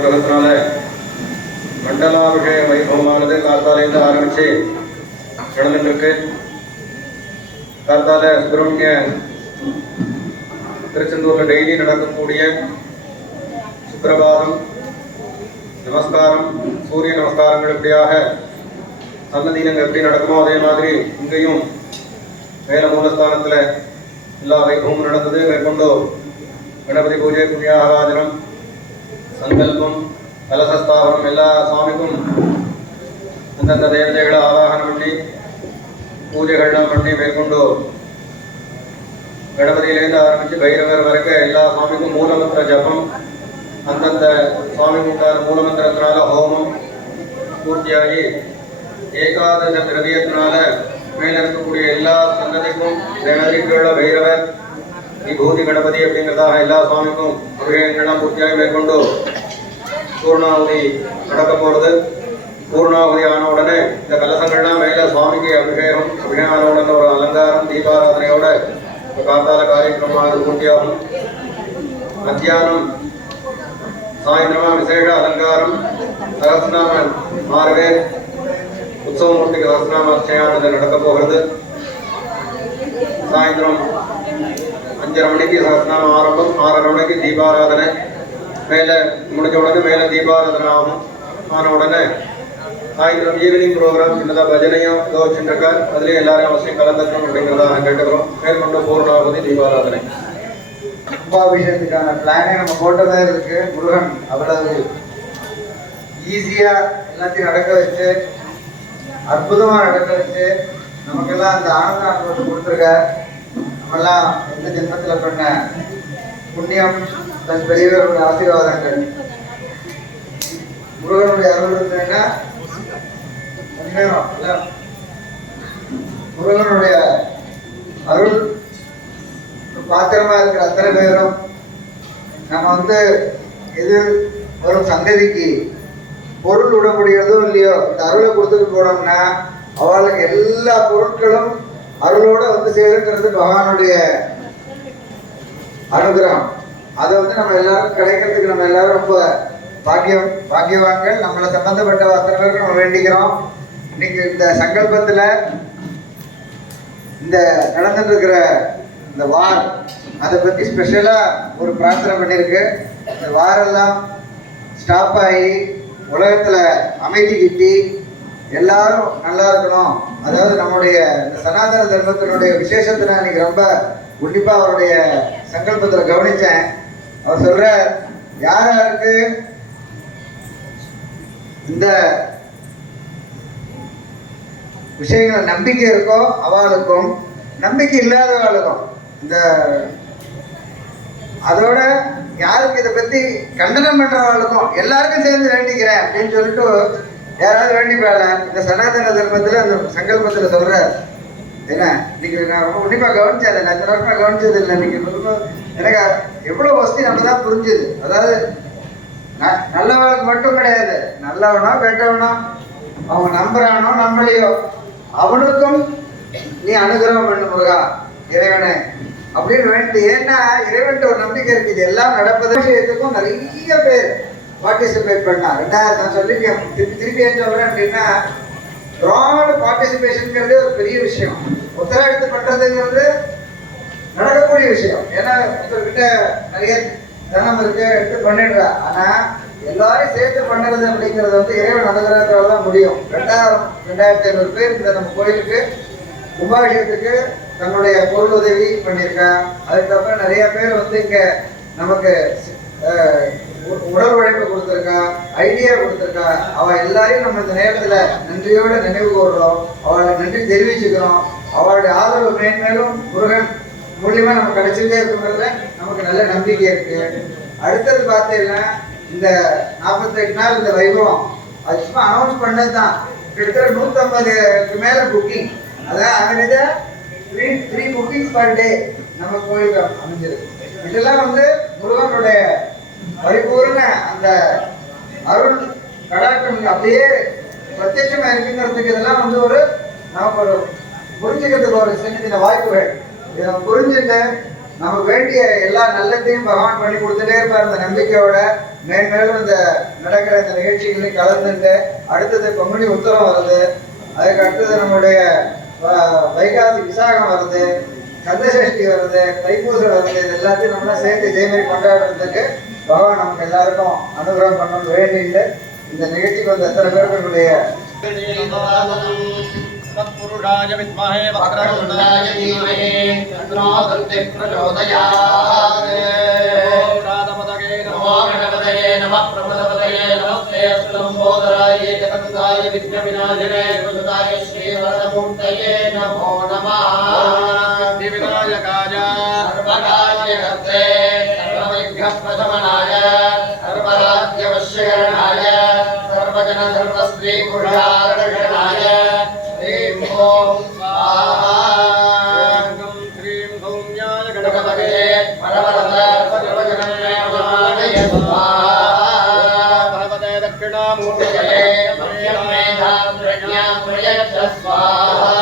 அனுகிரகத்தினால மண்டலாபிஷேக வைபவமானது காத்தாலேருந்து ஆரம்பித்து நடந்துருக்கு. காத்தால சுப்பிரமணிய திருச்செந்தூரில் டெய்லி நடக்கக்கூடிய சுப்பிரபாதம், நமஸ்காரம், சூரிய நமஸ்காரங்கள் இப்படியாக சன்னதியினங்க எப்படி நடக்குமோ அதே மாதிரி இங்கேயும் மேல மூலஸ்தானத்தில் எல்லா வைபவமும் நடந்தது. மேற்கொண்டு கணபதி பூஜை, புண்ணியாராதனம், சங்கல்பம், கலசஸ்தாபனம் எல்லா சுவாமிக்கும் அந்தந்த தேவதைகளை ஆவாகனம் பண்ணி பூஜைகள்லாம் பண்ணி மேற்கொண்டு கணபதியிலேருந்து ஆரம்பித்து பைரவர் வரைக்கும் எல்லா சுவாமிக்கும் மூலமந்திர ஜபம், அந்தந்த சுவாமிக்கு மூலமந்திரத்தினால ஹோமம் பூர்த்தியாகி ஏகாதச திரவியத்தினால மேல இருக்கக்கூடிய எல்லா சன்னதிக்கும் தேவதைக்குள்ள பைரவர் விபூதி கணபதி அப்படிங்கிறதாக எல்லா சுவாமிக்கும் அபிஷேகங்கள்லாம் பூர்த்தியாகி மேற்கொண்டு பூர்ணாவதி நடக்க போகிறது. பூர்ணாவதி ஆன உடனே இந்த கலசங்கள்லாம் மேல சுவாமிக்கு அபிஷேகம் ஆன உடனே ஒரு அலங்காரம் தீபாராதனையோட காத்தால காரியக்கிரமமாக பூர்த்தியாகும். மத்தியானம் சாயந்திரமா விசேஷ அலங்காரம், சகஸ்ரநாம மார்வே உற்சவமூர்த்திக்கு சகஸ்ரநாம அர்ச்சனையானது நடக்க போகிறது. சாயந்தரம் 5:30 மணிக்கு சகஸ்ரநாம ஆரம்பம், 6:30 மணிக்கு தீபாராதனை. மேலே முடிஞ்ச உடனே மேலே தீபாராதனை ஆகும். ஆன உடனே சாயந்தரம் ஈவினிங் ப்ரோக்ராம் சின்னதாக பஜனையும் ஏதோ வச்சுருக்கார், அதுலேயும் எல்லாரையும் அவசியம் கலந்துக்கணும் அப்படிங்கிறதா நாங்கள் கேட்டுக்கிறோம். மேற்கொண்டு பூர்ணாவதி தீபாராதனை கும்பாபிஷேகத்துக்கான பிளானே நம்ம போட்டதா இருக்கு. முருகன் அவ்வளவு ஈஸியா எல்லாத்தையும் நடக்க வச்சு, அற்புதமா நடக்க வச்சு, நமக்கெல்லாம் அந்த ஆனந்த அனுபவத்தை கொடுத்துருக்க. நம்மெல்லாம் எந்த ஜென்மத்துல பண்ண புண்ணியம், தன் பெரியவர்களுடைய ஆசீர்வாதங்கள், முருகனுடைய அருள் இருந்ததுன்னா முருகனுடைய அருள் பாத்திரமா இருக்கிற அத்தனை பேரும் நம்ம எது வரும் சந்ததிக்கு பொருள் விட முடியறதோ இல்லையோ இந்த அருளை கொடுத்துட்டு போனோம்னா அவளுக்கு எல்லா பொருட்களும் அருளோட சேருங்கிறது பகவானுடைய அனுகிரகம். அதை நம்ம எல்லாரும் கிடைக்கிறதுக்கு நம்ம எல்லாரும் ரொம்ப பாக்கியவான்கள். நம்மளை சம்பந்தப்பட்ட அத்தனை பேருக்கு நம்ம வேண்டிக்கிறோம். இன்னைக்கு இந்த சங்கல்பத்துல இந்த நடந்துட்டு இருக்கிற இந்த வார், அதை பற்றி ஸ்பெஷலாக ஒரு பிரார்த்தனை பண்ணியிருக்கு. இந்த வாரெல்லாம் ஸ்டாப் ஆகி உலகத்தில் அமைதி கிட்டி எல்லாரும் நல்லா இருக்கணும். அதாவது நம்முடைய இந்த சனாதன தர்மத்தினுடைய விசேஷத்தை நான் இன்னைக்கு ரொம்ப உன்னிப்பாக அவருடைய சங்கல்பத்தில் கவனித்தேன். அவர் சொல்ற யாருக்கு இந்த விஷயங்கள் நம்பிக்கை இருக்கோ அவளுக்கும், நம்பிக்கை இல்லாதவர்களுக்கும், இந்த அதோட யாருக்கு இதை பத்தி கண்டனம் பண்றவர்களுக்கும் எல்லாருக்கும் சேர்ந்து வேண்டிக்கிறேன் அப்படின்னு சொல்லிட்டு யாராவது வேண்டிப்பாள இந்த சனாதன தர்மத்துல அந்த சங்கல்பத்துல சொல்ற. என்ன இன்னைக்கு நான் ரொம்ப உன்னிப்பா கவனிச்சேன். அதை நான் வருஷமா கவனிச்சது இல்லை. இன்னைக்கு எனக்கு எவ்வளவு வசதி நம்ம தான் புரிஞ்சுது. அதாவது நல்லவனுக்கு மட்டும் கிடையாது, நல்லவனோ கெட்டவனோ, அவங்க நம்புறானோ நம்பலையோ, அவனுக்கும் நீ அனுகிரகம் பண்ணு முருகா இறைவனே அப்படின்னு வேண்டி. ஏன்னா இறைவன் ஒரு நம்பிக்கை இருக்கு. இது எல்லாம் நடப்பது விஷயத்துக்கும் நிறைய பேர் பார்ட்டிசிபேட் பண்ணா. 2000 நான் சொல்லிருக்கேன், திருப்பி ஏன் சொல்றேன் அப்படின்னா, ப்ராட் பார்ட்டிசிபேஷன்ங்கிறது ஒரு பெரிய விஷயம். உத்தரவாதத்து பண்றதுங்கிறது நடக்கக்கூடிய விஷயம். ஏன்னா உங்ககிட்ட நிறைய தனம் இருக்கு, எடுத்து பண்ணிடுறா. ஆனா எல்லாரையும் சேர்த்து பண்ணுறது அப்படிங்கிறது இறைவன் அனுகிரகத்தால தான் முடியும். 2500 பேர் இந்த நம்ம கோயிலுக்கு கும்பாபிஷேகத்துக்கு தன்னுடைய பொருள் உதவி பண்ணியிருக்கான். அதுக்கப்புறம் நிறைய பேர் இங்க நமக்கு உடல் உழைப்பு கொடுத்துருக்கா, ஐடியா கொடுத்துருக்கா. அவள் எல்லாரையும் நம்ம இந்த நேரத்துல நன்றியோட நினைவு கூறுறோம், அவளை நன்றி தெரிவிச்சுக்கிறோம். அவளுடைய ஆதரவு மேன்மேலும் முருகன் மூலியமா நம்ம கிடைச்சிட்டே இருக்குங்கிறதுல நமக்கு நல்ல நம்பிக்கை இருக்கு. அடுத்தது பார்த்தீங்கன்னா இந்த 48 நாள் இந்த வைபவம் அது சும்மா அனௌன்ஸ் பண்ணது தான். கிட்டத்தட்ட 150க்கு மேல புக்கிங். அதான் அவங்ககிட்ட 3 புக்கிங்ஸ் பர் டே நம்ம கோயிலுக்கு அமைஞ்சிருக்கு. இதெல்லாம் முருகனுடைய பரிபூர்ண அந்த அருள் கடாட்டம் அப்படியே பிரத்யட்சமா இருக்குங்கிறதுக்கு இதெல்லாம் நமக்கு ஒரு புரிஞ்சுக்கிறதுக்கு ஒரு சின்ன சின்ன வாய்ப்புகள். இதை புரிஞ்சுட்டு நமக்கு வேண்டிய எல்லா நல்லதையும் பகவான் பண்ணி கொடுத்துட்டே இருப்பார். அந்த நம்பிக்கையோட மேன்மேலும் இந்த நடக்கிற இந்த நிகழ்ச்சிகளில் கலந்துட்டு அடுத்தது பங்குனி உத்தரம் வருது, அதுக்கு அடுத்தது நம்முடைய வைகாசி விசாகம் வருது, கந்தசஷ்டி வருது, தைப்பூசம் வருது. இது எல்லாத்தையும் நம்ம சேர்த்து இதேமாரி கொண்டாடுறதுக்கு பகவான் நமக்கு எல்லாருக்கும் அனுகிரகம் பண்ணணும்னு வேண்டிட்டு இந்த நிகழ்ச்சிக்கு வந்து எத்தனை பேருக்கு உங்களுடைய तत्पुरुषाय विद्महे वक्रतुण्डाय धीमहि तन्नो दन्तिः प्रचोदयात्। नमो गणपतये नमः प्रमदपतये नमस्ते लम्बोदराय जगन्नाथाय विघ्नविनाशिने सुताय श्रीवरदमूर्तये नमो नमः। विनायकाय सर्वकार्यकर्त्रे सर्वविघ्नप्रशमनाय सर्वराज्यवश्यकरणाय सर्वजन सर्वस्त्री पुरुषार्षणाय ह्रीं ॐ स्वाहा। श्रीं सौम्याय गणपतये परवरद सर्वजनमेवाय स्वाहा। भगवते दक्षिणामूर्तये मेधां प्रज्ञां प्रयच्छ स्वाहा।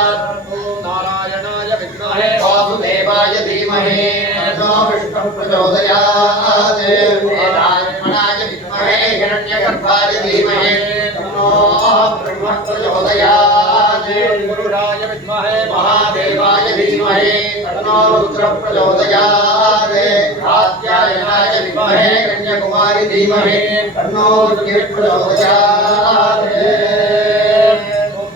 ॐ नारायणाय विद्महे वासुदेवाय धीमहि तन्नो विष्णुः प्रचोदयात्। वेदात्मनाय विद्महे हिरण्यगर्भाय धीमहि तन्नो ब्रह्मः प्रचोदयात्। गुरुराय विद्महे महादेवाय धीमहि तन्नो रुद्रः प्रचोदयात्। कात्यायनाय विद्महे कन्याकुमारी धीमहि तन्नो रुद्रः प्रचोदयात्।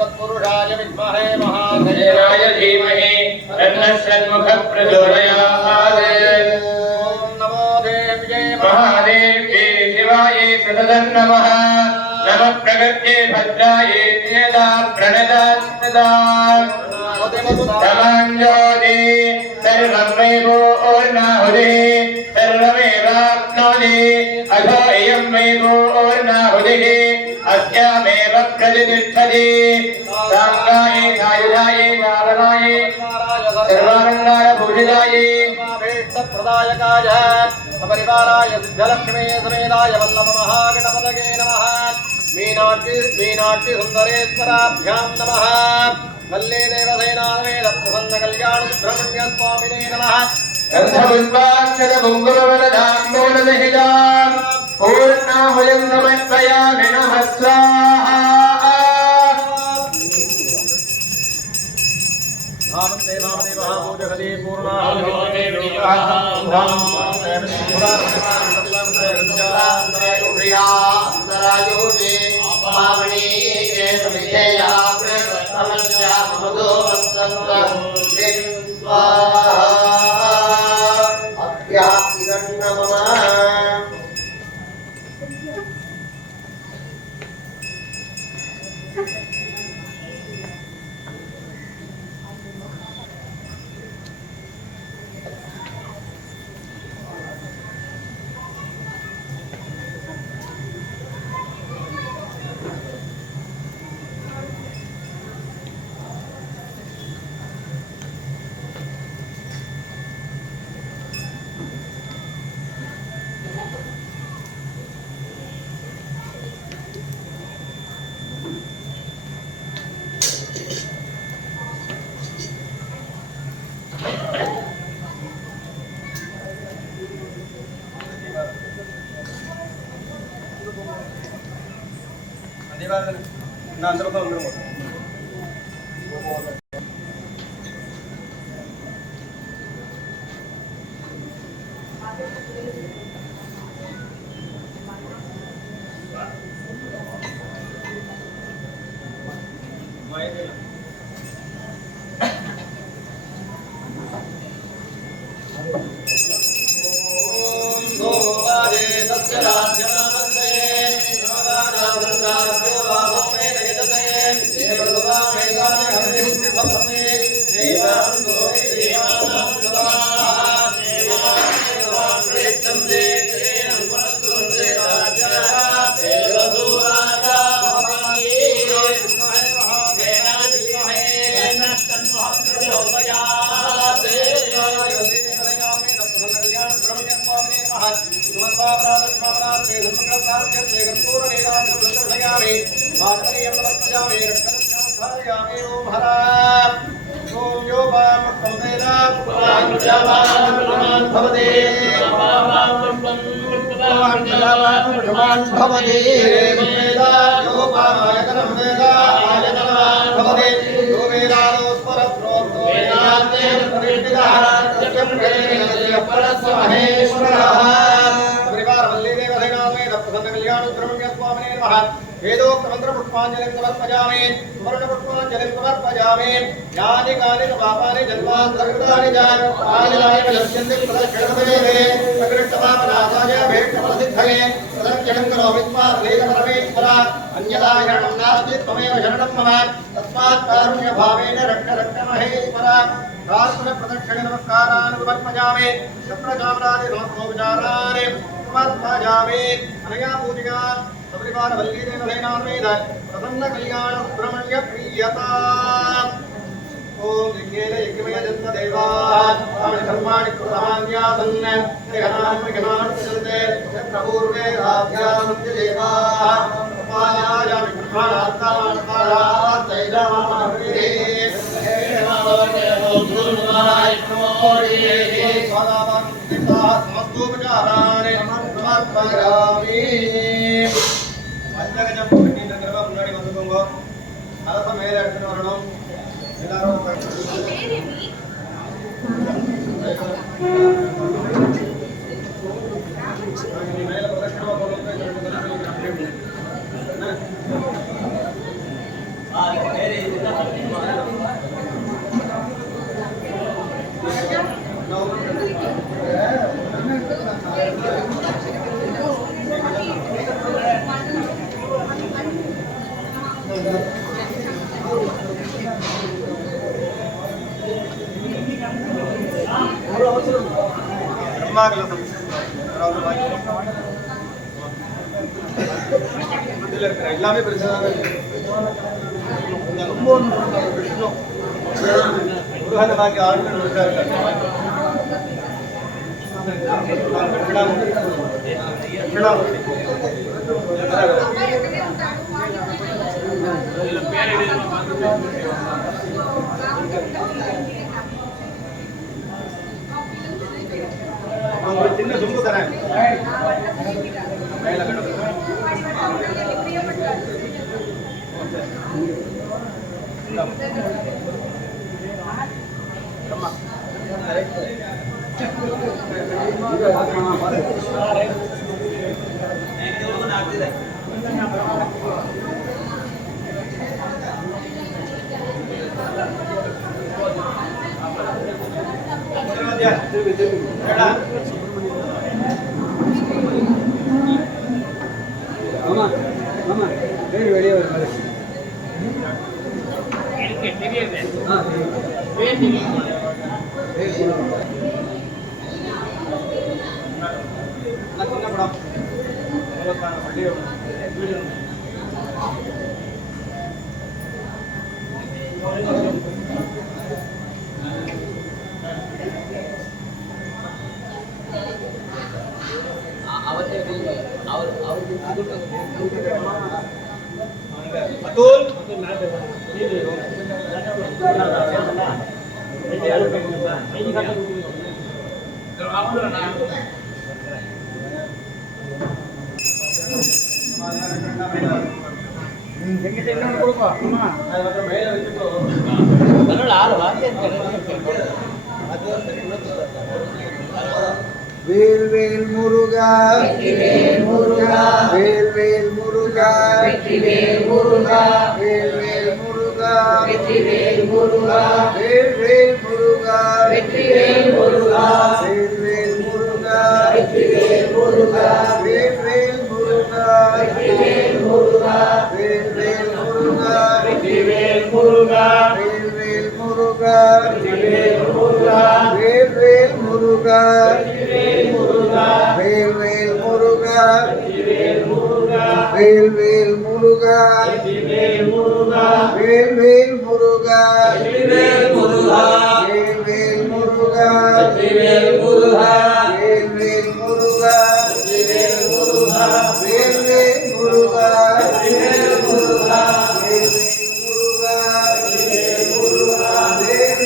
तत्पुरुषाय विद्महे महादेवाय धीमहि तन्नः षण्मुखः प्रचोदयात्। नमो देव्यै महादेव्यै शिवायै सततं नमः। नमः प्रकृत्यै भद्रायै नियता प्रणता तमाञ्जोति सर्वं वै पूर्णाहुतिः सर्वमेवाप्नोति अथो इयं वै पूर्णाहुतिः अस्यामेव प्रतिष्ठति। साङ्गायै सायुधायै सावनायै सर्वालङ्कारभूषितायै प्रदायकाय सपरिवाराय सिद्धलक्ष्मी समेताय वल्लभ महागणपतये नमः। मीनाक्षी सुन्दरेश्वराभ्यां नमः। वल्ले देवसेनावेद प्रसन्न कल्याण सुब्रह्मण्य स्वामिने नमः। गन्धपुष्पाक्षत कुङ्कुमवरदाम्बूलसहितां पूर्णाहुतिं समर्पयामि नमः स्वाहा। भावन्ते भावदेवः पूजगति पूर्णाहुतिं पावनी के समिधेया प्रथमस्या मधो वत्संतं स्वाहा। अभ्या इदं नमः। ओम यो पाम कमदेला पाम जवान भवते भवते वेदा यो पामायतनं वेदा आयतनवान् भवते यो वेदानोस्पर प्रोक्तो वेदान्ते प्रतिष्ठितः सत्यं वेदेन परस्य महेश्वरः परिवार वल्ली देवसेनामे प्रसन्न कल्याण सुब्रह्मण्य स्वामिने नमः वेदोक्त मंत्र पुष्पांजलिं समर्पयामि सुवर्ण पुष्पांजलिं समर्पयामि यानि कानि पापानि जन्मान्तरकृतानि च तानि विनश्यन्ति प्रदक्षिणसमेते प्रकृष्टपापनाशाय भेक्षफलसिद्धये प्रदक्षिणं करोमि परमेश्वर अन्यथा शरणं नास्ति त्वमेव शरणं मम तस्मात् कारुण्यभावेन रक्ष रक्ष महेश्वर प्रदक्षिण नमस्कारान् समर्पयामि शप्रचामरादि नमस्कोपचारान् समर्पयामि अनया पूजया परिवार वल्ली देवसेनामेध प्रसन्न कल्याण सुब्रह्मण्य प्रियता ओम लिंगेन यज्ञमय जन्म देवाः धर्माणि कृतान्यासन् देहानां प्रचलते प्रपूर्वे आभ्यां देवाः उपायायामि ब्रह्माणात्मानकारास्तैलामानप्रिये समस्तोपचाराणि समर्पयामि पंचगजम कटी नगरवा मुन्नाडी வந்துங்க அரச மேல எடுத்து வரணும் எல்லாரும் மேல பிரதட்சணமா போடுங்க எல்லாமே பிரச்சனை முருகனை வாங்கி ஆட்கள் இருக்காங்க சின்ன சுங்கு தரேன் வெளியே வர Betul. வேல் வேல் முருகா வேல் முருகா வேல் வேல் முருகா வேல் முருகா வேல் வேல் முருகா வேல் முருகா வேல் வேல் முருகா வேல் முருகா வேல் வேல் முருகா வேல் முருகா வேல் வேல் முருகா வேல் முருகா வேல் வேல் முருகா வேல் முருகா வேல் வேல் முருகா வேல் முருகா வேல் வேல் முருகா வேல் வேல் முருகா வேல் வேல் முருகா வேல் வேல் முருகா வேல் முருகா வேல் வேல் முருகா வேல் முருகா வேல் வேல் முருகா வேல் முருகா வேல் வேல் முருகா வேல் முருகா வேல் வேல் முருகா வேல் முருகா வேல்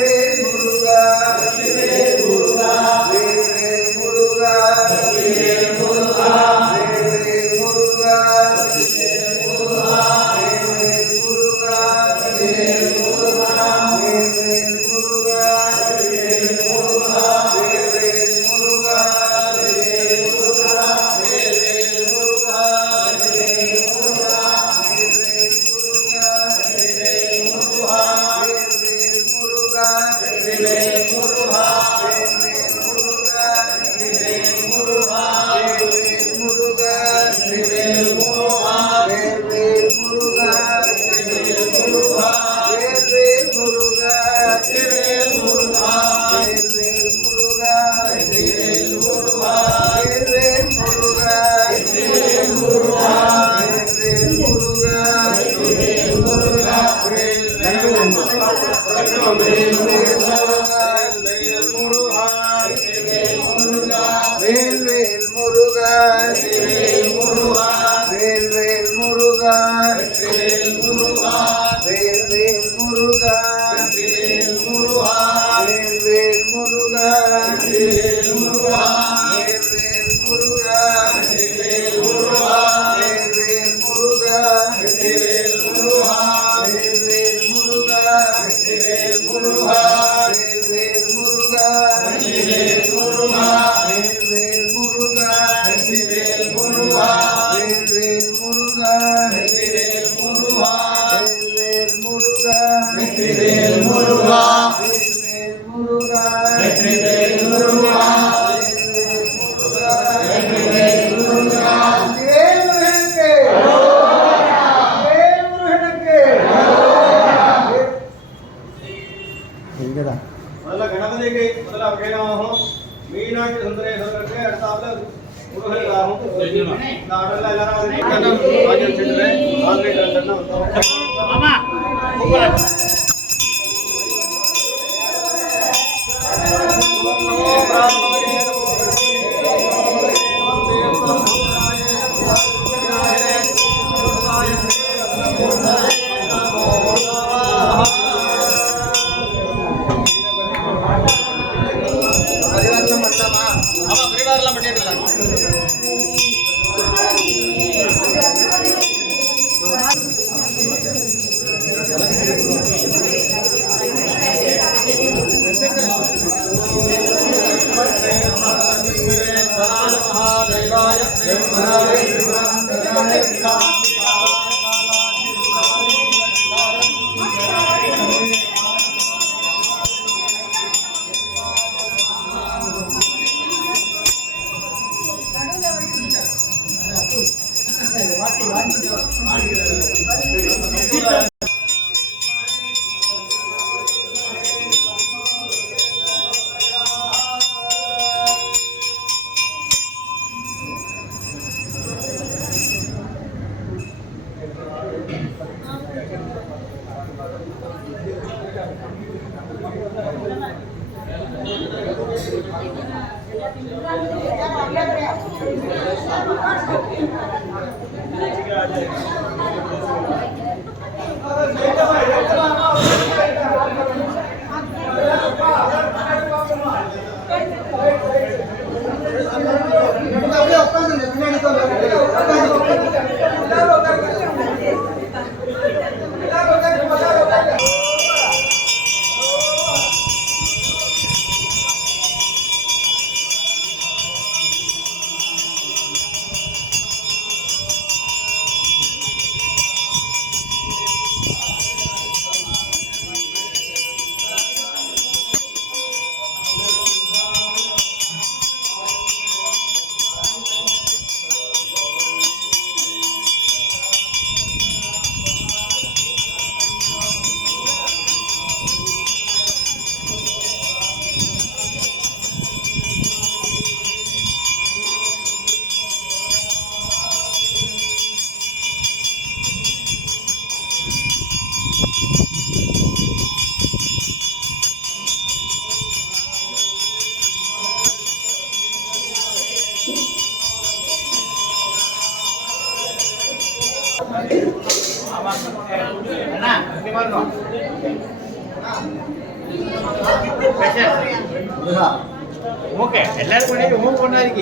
ஓகே எல்லாரும் பண்ணி மூவ் பண்ணாதீங்க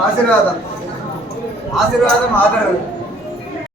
ஆசீர்வாதம் ஆசீர்வாதம் ஆதரவு